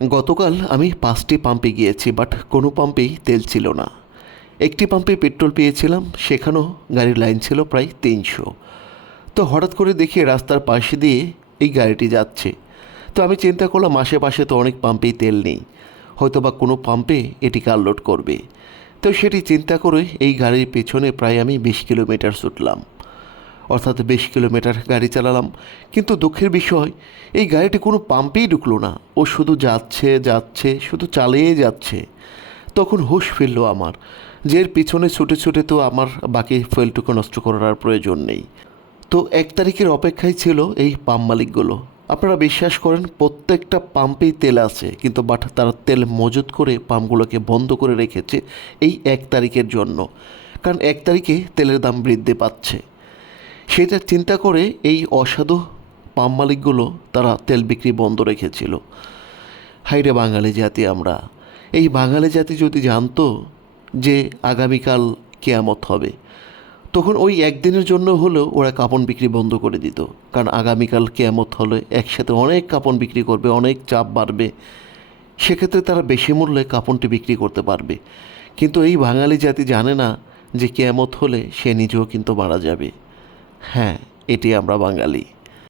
গতকাল আমি 5টি পাম্পে গিয়েছি, বাট কোনো পাম্পেই তেল ছিল না। একটি পাম্পে পেট্রোল পেয়েছিলাম, সেখানেও গাড়ির লাইন ছিল প্রায় 300। তো হঠাৎ করে দেখি রাস্তার পাশে দিয়ে এই গাড়িটি যাচ্ছে। তো আমি চিন্তা করলাম আশেপাশে তো অনেক পাম্পেই তেল নেই, হয়তো বা কোনো পাম্পে এটিকে আনলোড করবে। তো সেটি চিন্তা করে এই গাড়ির পেছনে প্রায় আমি 20 কিলোমিটার ছুটলাম, অর্থাৎ 20 কিলোমিটার গাড়ি চালালাম। কিন্তু দুঃখের বিষয়, এই গাড়িটি কোনো পাম্পেই ঢুকলো না। ও শুধু যাচ্ছে যাচ্ছে, শুধু চালিয়ে যাচ্ছে। তখন হুঁশ ফিরল আমার, যে এর পিছনে ছুটে ছুটে তো আমার বাকি ফুয়েলটুকু নষ্ট করার প্রয়োজন নেই। তো 1 তারিখের অপেক্ষায় ছিল এই পাম্প মালিকগুলো। আপনারা বিশ্বাস করেন, প্রত্যেকটা পাম্পেই তেল আছে, কিন্তু বাট তারা তেল মজুত করে পাম্পগুলোকে বন্ধ করে রেখেছে এই 1 তারিখের জন্য। কারণ 1 তারিখে তেলের দাম বৃদ্ধি পাচ্ছে। সেটা চিন্তা করে এই অসাধু পাম্প মালিকগুলো তারা তেল বিক্রি বন্ধ রেখেছিল। হাইরে বাঙালি জাতি আমরা! এই বাঙালি জাতি যদি জানতো যে আগামীকাল কেয়ামত হবে, তখন ওই একদিনের জন্য হলেও ওরা কাপড় বিক্রি বন্ধ করে দিত। কারণ আগামীকাল কেয়ামত হলে একসাথে অনেক কাপড় বিক্রি করবে, অনেক চাপ বাড়বে। সেক্ষেত্রে তারা বেশি মূল্যে কাপড়টি বিক্রি করতে পারবে। কিন্তু এই বাঙালি জাতি জানে না যে কেয়ামত হলে সে নিজেও কিন্তু মারা যাবে। হ্যাঁ, এটি আমরা বাঙালি।